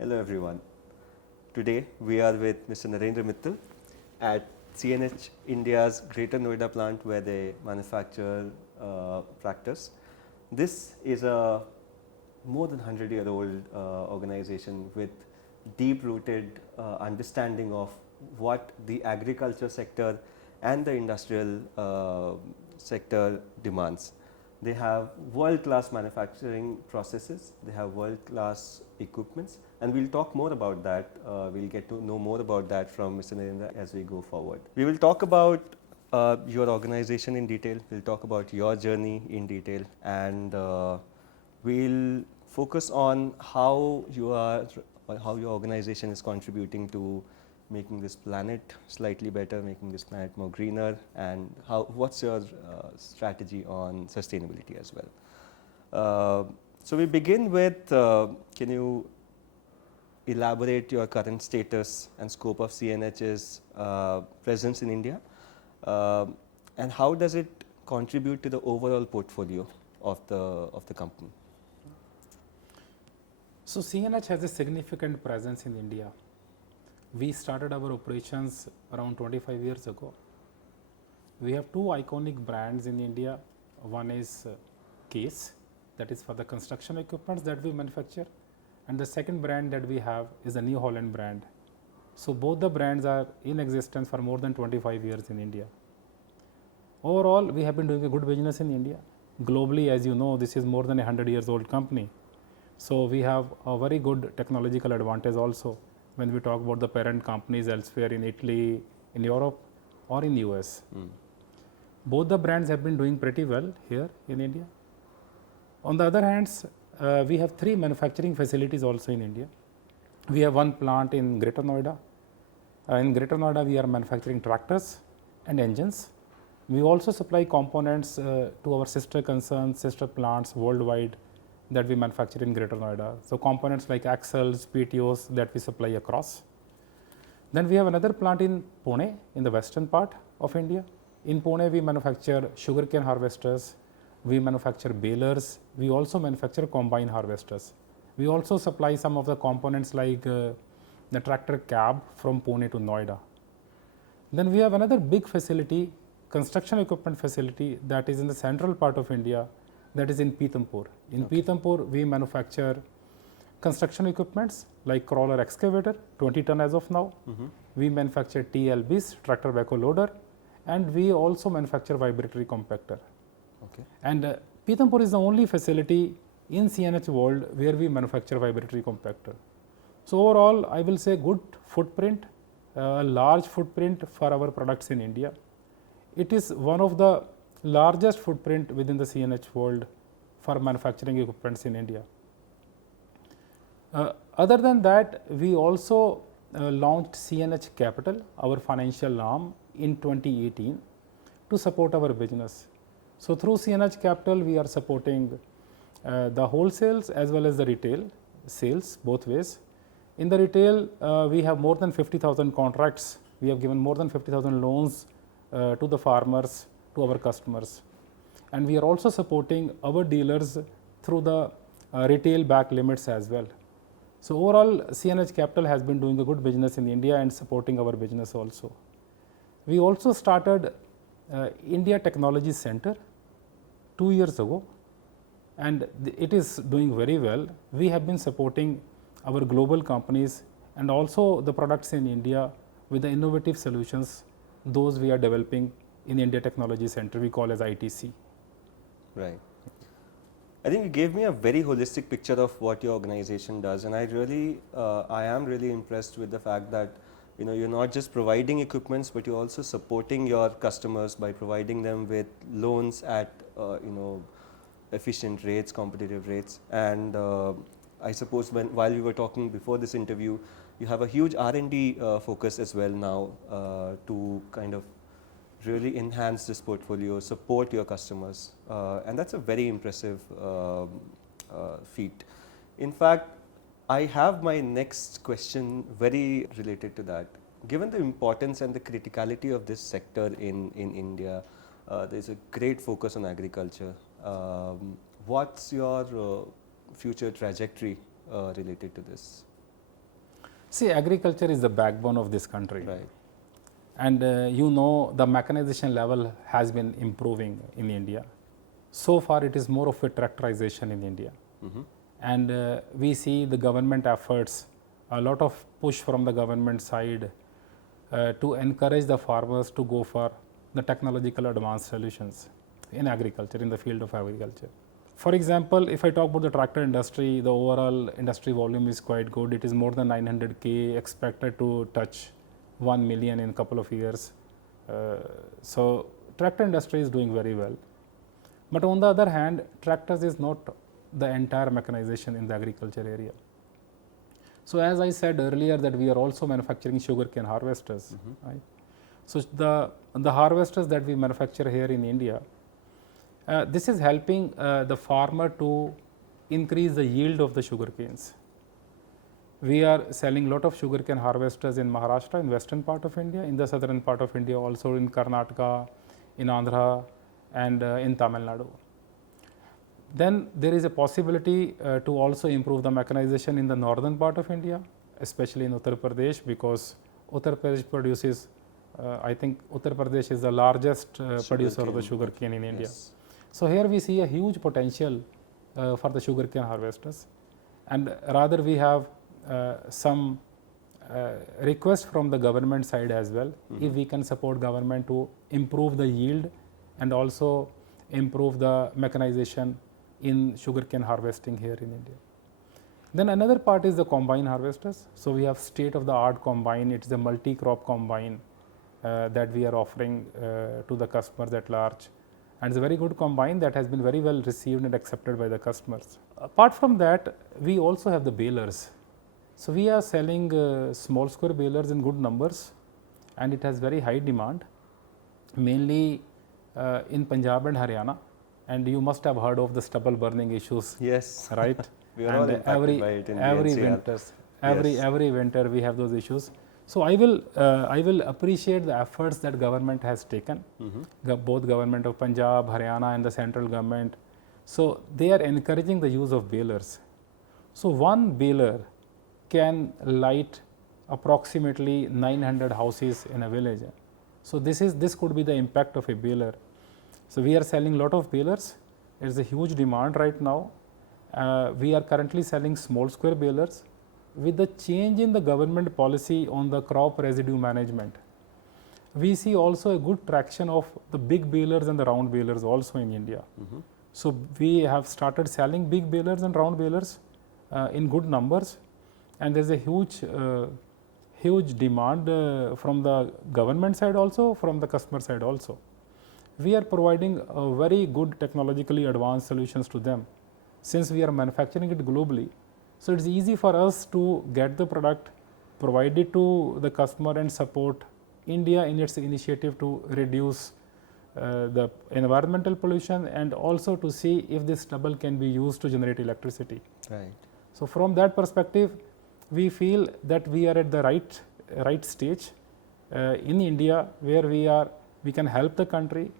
Hello everyone. Today we are with Mr. Narinder Mittal at CNH India's Greater Noida plant where they manufacture tractors. This is a more than 100-year-old organization with deep-rooted understanding of what the agriculture sector and the industrial sector demands. They have world-class manufacturing processes, they have world-class equipments, and we'll talk more about that. We'll get to know more about that from Mr. Narinder as we go forward. We will talk about your organization in detail, we'll talk about your journey in detail, and we'll focus on how your organization is contributing to making this planet slightly better, making this planet more greener, and what's your strategy on sustainability as well. So we begin with, can you elaborate your current status and scope of CNH's presence in India, and how does it contribute to the overall portfolio of the company? So CNH has a significant presence in India. We started our operations around 25 years ago. We have two iconic brands in India. One is Case, that is for the construction equipments that we manufacture, and the second brand that we have is the New Holland brand. So both the brands are in existence for more than 25 years in India. Overall, we have been doing a good business in India. Globally, as you know, this is more than a 100 years old company. So we have a very good technological advantage also when we talk about the parent companies elsewhere in Italy, in Europe, or in US. Both the brands have been doing pretty well here in India. On the other hand, we have three manufacturing facilities also in India. We have one plant in Greater Noida. In Greater Noida, we are manufacturing tractors and engines. We also supply components to our sister concerns, sister plants worldwide that we manufacture in Greater Noida. So components like axles, PTOs that we supply across. Then we have another plant in Pune, in the western part of India. In Pune, we manufacture sugarcane harvesters, we manufacture balers, we also manufacture combine harvesters. We also supply some of the components like the tractor cab from Pune to Noida. Then we have another big facility, construction equipment facility, that is in the central part of India, that is in Pithampur. In Pithampur, we manufacture construction equipments like crawler excavator, 20 ton as of now. We manufacture TLBs, tractor backhoe loader, and we also manufacture vibratory compactor. And Pithampur is the only facility in CNH world where we manufacture vibratory compactor. So overall, I will say good footprint, large footprint for our products in India. It is one of the largest footprint within the CNH world for manufacturing equipments in India. Other than that, we also launched CNH Capital, our financial arm, in 2018 to support our business. So through CNH Capital, we are supporting the wholesales as well as the retail sales, both ways. In the retail, we have more than 50,000 contracts. We have given more than 50,000 loans to the farmers, to our customers. And we are also supporting our dealers through the retail back limits as well. So overall, CNH Capital has been doing a good business in India and supporting our business also. We also started India Technology Center 2 years ago, and it is doing very well. We have been supporting our global companies and also the products in India with the innovative solutions, those we are developing in India Technology Center, we call as ITC. Right. I think you gave me a very holistic picture of what your organization does, and I am really impressed with the fact that you're not just providing equipments, but you're also supporting your customers by providing them with loans at efficient rates, competitive rates, and I suppose while we were talking before this interview, you have a huge R&D focus as well now to kind of really enhance this portfolio, support your customers, and that's a very impressive feat. In fact, I have my next question very related to that. Given the importance and the criticality of this sector in India, there's a great focus on agriculture. What's your future trajectory related to this? See, agriculture is the backbone of this country. Right. And the mechanization level has been improving in India. So far, it is more of a tractorization in India. And we see the government efforts, a lot of push from the government side to encourage the farmers to go for the technological advanced solutions in agriculture, in the field of agriculture. For example, if I talk about the tractor industry, the overall industry volume is quite good. It is more than 900K, expected to touch 1 million in a couple of years. So tractor industry is doing very well. But on the other hand, tractors is not the entire mechanization in the agriculture area. So as I said earlier, that we are also manufacturing sugarcane harvesters. Right? So the harvesters that we manufacture here in India, this is helping the farmer to increase the yield of the sugarcanes. We are selling a lot of sugarcane harvesters in Maharashtra, in western part of India, in the southern part of India, also in Karnataka, in Andhra, and in Tamil Nadu. Then there is a possibility to also improve the mechanization in the northern part of India, especially in Uttar Pradesh, because Uttar Pradesh produces, I think Uttar Pradesh is the largest producer of the sugarcane in India. Yes. So here we see a huge potential for the sugarcane harvesters, and rather we have some request from the government side as well. If we can support government to improve the yield and also improve the mechanization in sugarcane harvesting here in India. Then another part is the combine harvesters. So we have state of the art combine. It's a multi-crop combine that we are offering to the customers at large. And it's a very good combine that has been very well received and accepted by the customers. Apart from that, we also have the balers. So we are selling small square balers in good numbers, and it has very high demand, mainly in Punjab and Haryana. And you must have heard of the stubble burning issues. Yes. Right? We are all impacted by it in the NCR. Every winter we have those issues. So I will appreciate the efforts that government has taken, both government of Punjab, Haryana, and the central government. So they are encouraging the use of balers. So one baler can light approximately 900 houses in a village. So this could be the impact of a baler. So we are selling a lot of balers. There is a huge demand right now. We are currently selling small square balers. With the change in the government policy on the crop residue management, we see also a good traction of the big balers and the round balers also in India. So we have started selling big balers and round balers in good numbers, and there is a huge demand from the government side also, from the customer side also. We are providing very good technologically advanced solutions to them, since we are manufacturing it globally. So it's easy for us to get the product, provide it to the customer, and support India in its initiative to reduce the environmental pollution, and also to see if this stubble can be used to generate electricity. Right. So from that perspective, we feel that we are at the right stage in India, where we can help the country,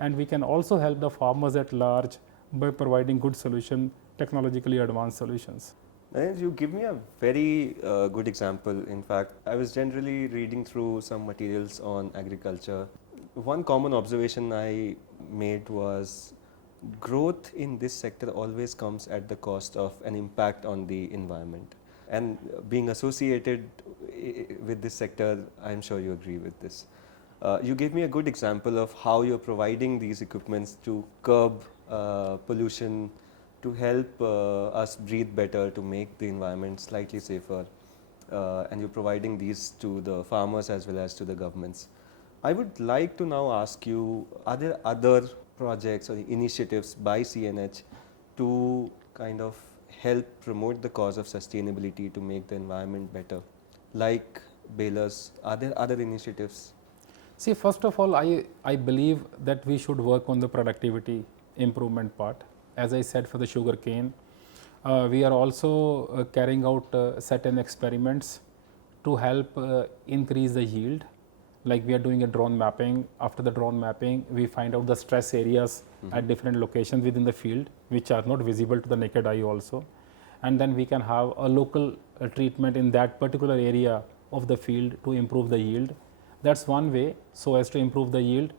and we can also help the farmers at large by providing good solution, technologically advanced solutions. And you give me a very good example. In fact, I was generally reading through some materials on agriculture. One common observation I made was growth in this sector always comes at the cost of an impact on the environment. And being associated with this sector, I'm sure you agree with this. You gave me a good example of how you're providing these equipments to curb pollution, to help us breathe better, to make the environment slightly safer, and you're providing these to the farmers as well as to the governments. I would like to now ask you, are there other projects or initiatives by CNH to kind of help promote the cause of sustainability, to make the environment better, like balers? Are there other initiatives? See, first of all, I believe that we should work on the productivity improvement part. As I said, for the sugarcane, we are also carrying out certain experiments to help increase the yield. Like we are doing a drone mapping. After the drone mapping, we find out the stress areas at different locations within the field, which are not visible to the naked eye also. and then we can have a local treatment in that particular area of the field to improve the yield. That's one way so as to improve the yield.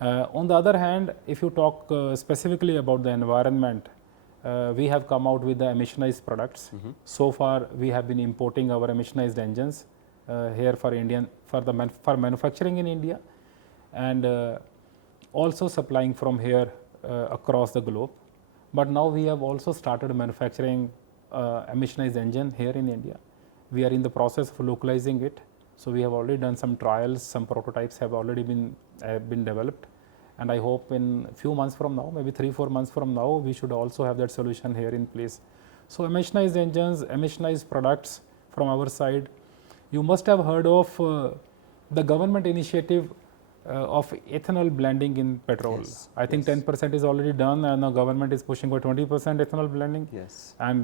On the other hand, if you talk specifically about the environment, we have come out with the emissionized products. So far, we have been importing our emissionized engines here for for manufacturing in India, and also supplying from here across the globe. But now we have also started manufacturing emissionized engine here in India. We are in the process of localizing it. So we have already done some trials, some prototypes have already been developed, and I hope in few months from now, maybe 3-4 months from now, we should also have that solution here in place. So emissionized engines, emissionized products from our side. You must have heard of the government initiative of ethanol blending in petrol. Yes, I think yes. 10% is already done, and now government is pushing for 20% ethanol blending. Yes. And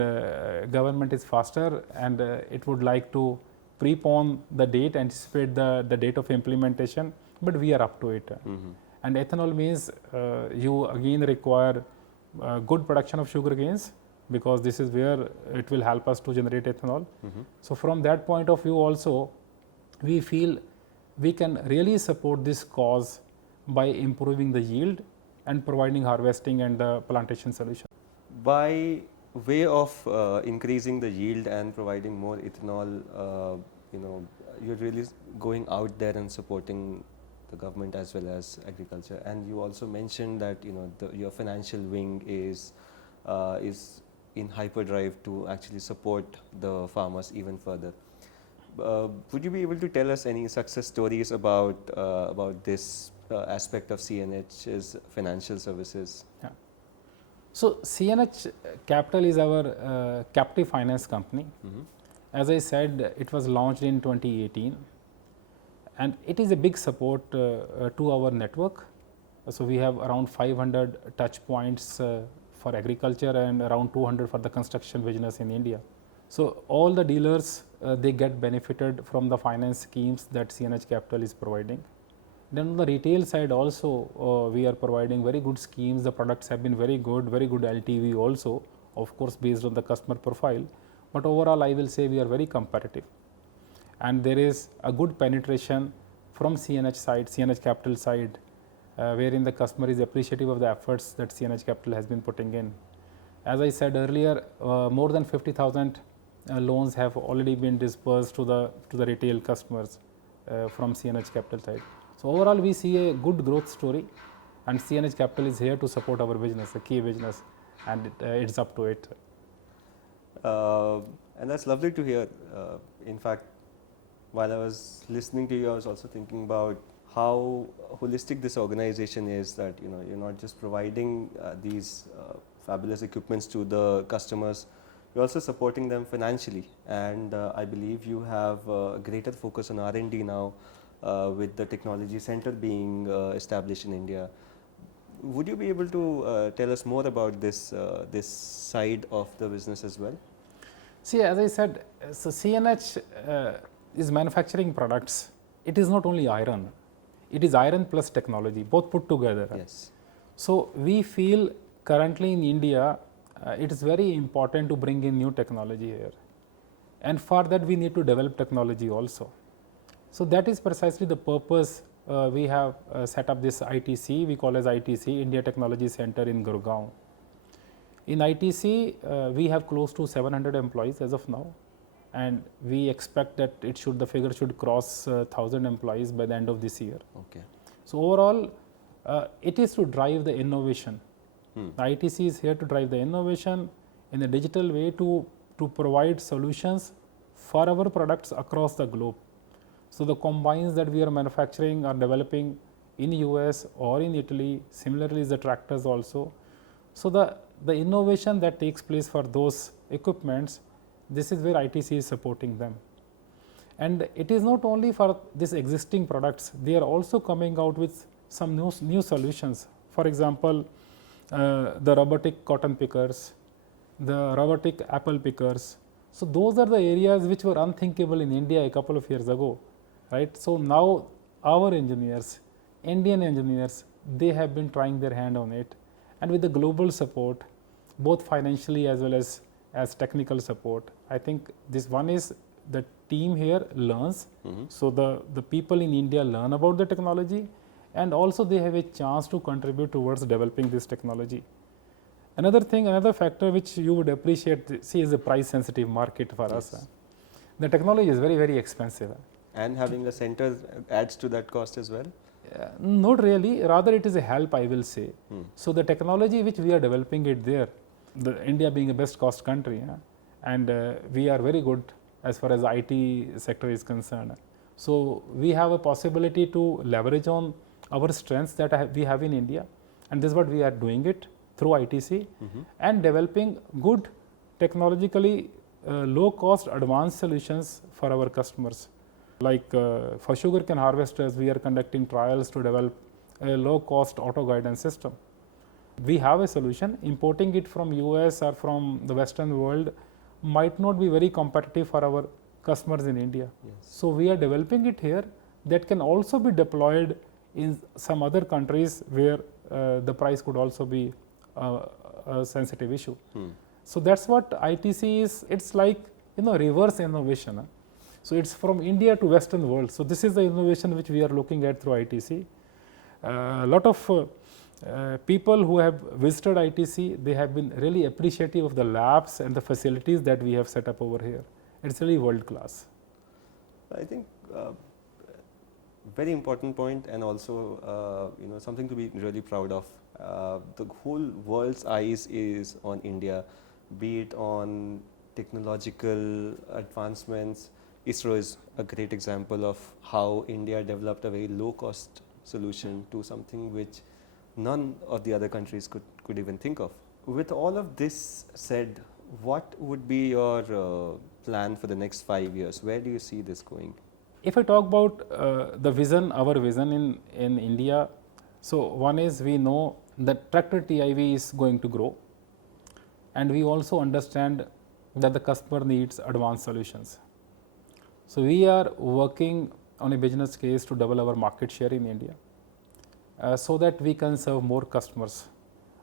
government is faster, and it would like to prepone the date, anticipate the date of implementation, but we are up to it. And ethanol means you again require good production of sugar canes, because this is where it will help us to generate ethanol. So from that point of view also, we feel we can really support this cause by improving the yield and providing harvesting and the plantation solution. By way of increasing the yield and providing more ethanol, you're really going out there and supporting the government as well as agriculture. And you also mentioned that your financial wing is in hyperdrive to actually support the farmers even further. Would you be able to tell us any success stories about this aspect of CNH's financial services? Yeah. So CNH Capital is our captive finance company. As I said, it was launched in 2018, and it is a big support to our network. So we have around 500 touch points for agriculture and around 200 for the construction business in India. So all the dealers they get benefited from the finance schemes that CNH Capital is providing. Then on the retail side also, we are providing very good schemes. The products have been very good LTV also, of course based on the customer profile. But overall, I will say we are very competitive. And there is a good penetration from CNH side, CNH Capital side, wherein the customer is appreciative of the efforts that CNH Capital has been putting in. As I said earlier, more than 50,000 loans have already been disbursed to the retail customers from CNH Capital side. So overall, we see a good growth story, and CNH Capital is here to support our business, a key business, and it's up to it. And that's lovely to hear. In fact, while I was listening to you, I was also thinking about how holistic this organization is, that you're not just providing these fabulous equipments to the customers, you're also supporting them financially. And I believe you have a greater focus on R&D now with the technology center being established in India. Would you be able to tell us more about this side of the business as well? See, as I said, so CNH is manufacturing products. It is not only iron. It is iron plus technology, both put together. Yes. So we feel currently in India, it is very important to bring in new technology here. And for that, we need to develop technology also. So that is precisely the purpose we have set up this ITC, we call as ITC, India Technology Center in Gurgaon. In ITC, we have close to 700 employees as of now, and we expect that the figure should cross 1,000 employees by the end of this year. Okay. So overall, it is to drive the innovation. The ITC is here to drive the innovation in a digital way to provide solutions for our products across the globe. So the combines that we are manufacturing or developing in US or in Italy, similarly is the tractors also. So the innovation that takes place for those equipments, this is where ITC is supporting them. And it is not only for these existing products, they are also coming out with some new solutions. For example, the robotic cotton pickers, the robotic apple pickers. So those are the areas which were unthinkable in India a couple of years ago, right? So now our engineers, Indian engineers, they have been trying their hand on it, and with the global support, both financially as well as as technical support. I think this one is the team here learns. So the people in India learn about the technology, and also they have a chance to contribute towards developing this technology. Another thing, another factor which you would appreciate, see, is a price sensitive market for us. The technology is very, very expensive. And having a center adds to that cost as well? Not really, rather it is a help, I will say. So the technology which we are developing it there, India being a best cost country, and we are very good as far as IT sector is concerned. So we have a possibility to leverage on our strengths that we have in India, and this is what we are doing it through ITC, and developing good technologically low cost advanced solutions for our customers. Like for sugarcane harvesters, we are conducting trials to develop a low cost auto guidance system. We have a solution. Importing it from US or from the Western world might not be very competitive for our customers in India. So we are developing it here that can also be deployed in some other countries where the price could also be a sensitive issue. So that's what ITC is. It's like, reverse innovation. So it's from India to Western world. So this is the innovation which we are looking at through ITC. A lot of people who have visited ITC, they have been really appreciative of the labs and the facilities that we have set up over here. It's really world class. I think very important point, and also something to be really proud of. The whole world's eyes is on India, be it on technological advancements. ISRO is a great example of how India developed a very low cost solution to something which none of the other countries could even think of. With all of this said, what would be your plan for the next 5 years? Where do you see this going? If I talk about the vision, our vision in India, so one is we know that tractor TIV is going to grow, and we also understand that the customer needs advanced solutions. So we are working on a business case to double our market share in India, so that we can serve more customers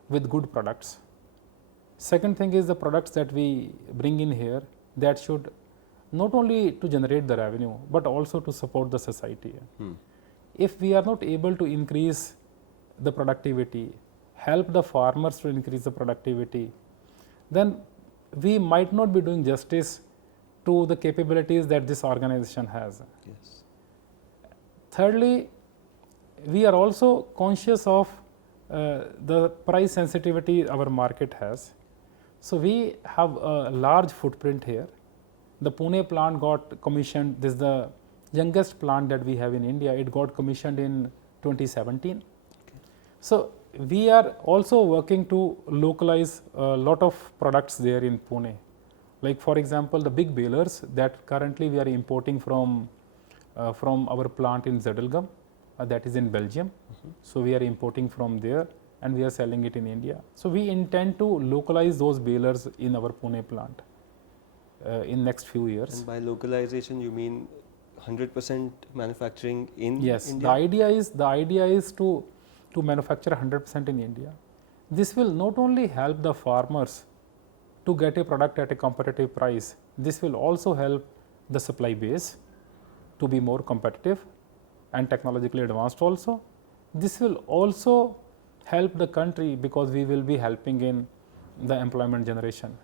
with good products. Second thing is the products that we bring in here, that should not only to generate the revenue but also to support the society. If we are not able to increase the productivity, help the farmers to increase the productivity, then we might not be doing justice to the capabilities that this organization has. Thirdly, we are also conscious of the price sensitivity our market has. So we have a large footprint here. The Pune plant got commissioned. This is the youngest plant that we have in India. It got commissioned in 2017. So we are also working to localize a lot of products there in Pune. Like for example, the big balers that currently we are importing from our plant in Zedelgem, that is in Belgium. So we are importing from there and we are selling it in India. So we intend to localize those balers in our Pune plant in next few years. And by localization, you mean 100% manufacturing in India? Yes, the idea is to manufacture 100% in India. This will not only help the farmers to get a product at a competitive price, this will also help the supply base to be more competitive and technologically advanced also. This will also help the country because we will be helping in the employment generation.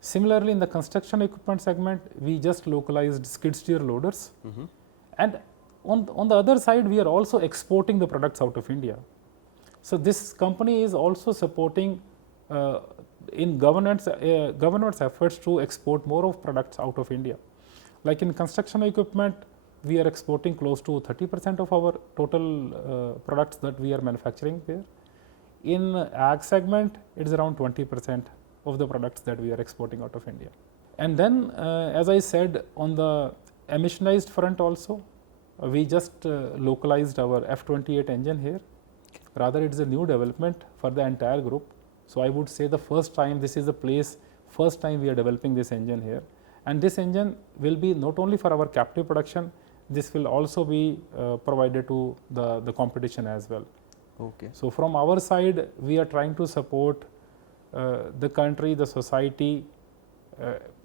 Similarly, in the construction equipment segment, we just localized skid steer loaders. And on the other side, we are also exporting the products out of India. So this company is also supporting in government's efforts to export more of products out of India. Like in construction equipment, we are exporting close to 30% of our total products that we are manufacturing there. In ag segment, it is around 20% of the products that we are exporting out of India. And then, as I said, on the emissionized front also, we just localized our F28 engine here. Rather, it is a new development for the entire group. So I would say the first time, this is the place, first time we are developing this engine here. And this engine will be not only for our captive production, this will also be provided to the competition as well. So from our side, we are trying to support the country, the society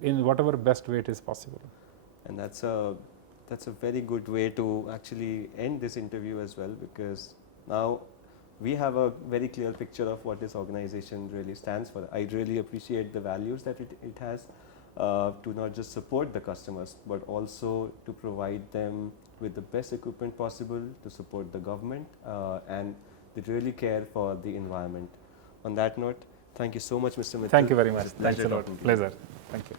in whatever best way it is possible. And that's a very good way to actually end this interview as well, because now we have a very clear picture of what this organization really stands for. I really appreciate the values that it has to not just support the customers, but also to provide them with the best equipment possible, to support the government, and they really care for the environment. On that note, thank you so much, Mr. Mittal. Thank you very much. It's a Thanks pleasure a lot. talking to you. Pleasure. Thank you.